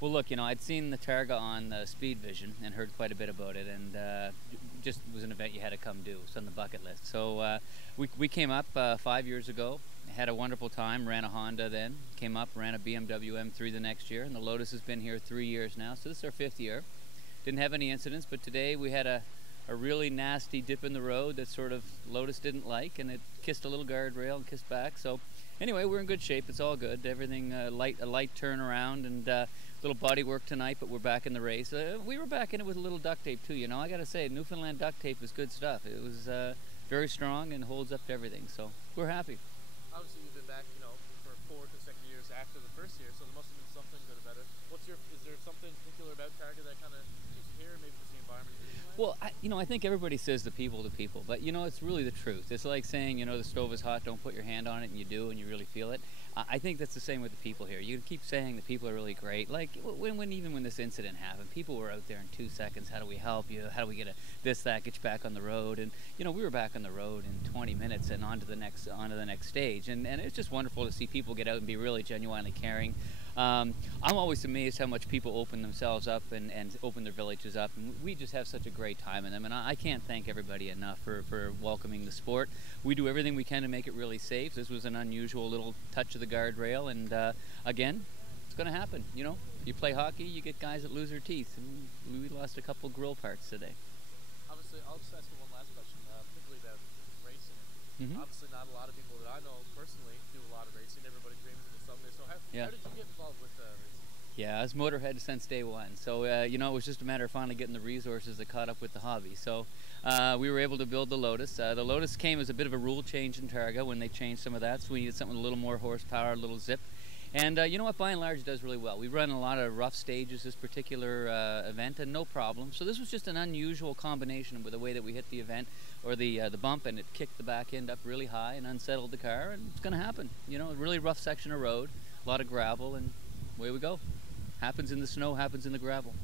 Well, look, I'd seen the Targa on Speed Vision and heard quite a bit about it, and just was an event you had to come do. It's on the bucket list. So we came up 5 years ago, had a wonderful time, ran a Honda then, came up, ran a BMW M3 the next year, and the Lotus has been here 3 years now, so this is our fifth year. Didn't have any incidents, but today we had a really nasty dip in the road that sort of Lotus didn't like, and it kissed a little guardrail and kissed back. So anyway, we're in good shape. It's all good. Everything a light turnaround and little body work tonight, but we're back in the race. We were back in it with a little duct tape too. I got to say, Newfoundland duct tape is good stuff. It was very strong and holds up to everything. So we're happy. Obviously, you've been back, for 4 consecutive years after the first year, so there must have been something good about it. Is there something particular about Targa that kind of keeps you here? Maybe just the environment you're in? Well, I think everybody says the people to people, but it's really the truth. It's like saying, the stove is hot, don't put your hand on it, and you do, and you really feel it. I think that's the same with the people here. You keep saying the people are really great. Like even when this incident happened, people were out there in 2 seconds. How do we help you? How do we get that, get you back on the road? And we were back on the road in 20 minutes and onto the next stage. And it's just wonderful to see people get out and be really genuinely caring. I'm always amazed how much people open themselves up and open their villages up, and we just have such a great time in them, and I can't thank everybody enough for welcoming the sport. We do everything we can to make it really safe. This was an unusual little touch of the guardrail, and again, it's going to happen. You play hockey, you get guys that lose their teeth, and we lost a couple grill parts today. Obviously, I'll just ask you one last question, particularly about racing. Obviously, not a lot of people that I know personally do a lot of racing. Everybody dreams of it someday. So how did you get involved with racing? Yeah, I was motorhead since day one. So, it was just a matter of finally getting the resources that caught up with the hobby. So we were able to build the Lotus. The Lotus came as a bit of a rule change in Targa when they changed some of that. So we needed something with a little more horsepower, a little zip. And you know what, by and large, it does really well. We run a lot of rough stages this particular event, and no problem. So this was just an unusual combination with the way that we hit the event, or the bump, and it kicked the back end up really high and unsettled the car, and it's going to happen. A really rough section of road, a lot of gravel, and away we go. Happens in the snow, happens in the gravel.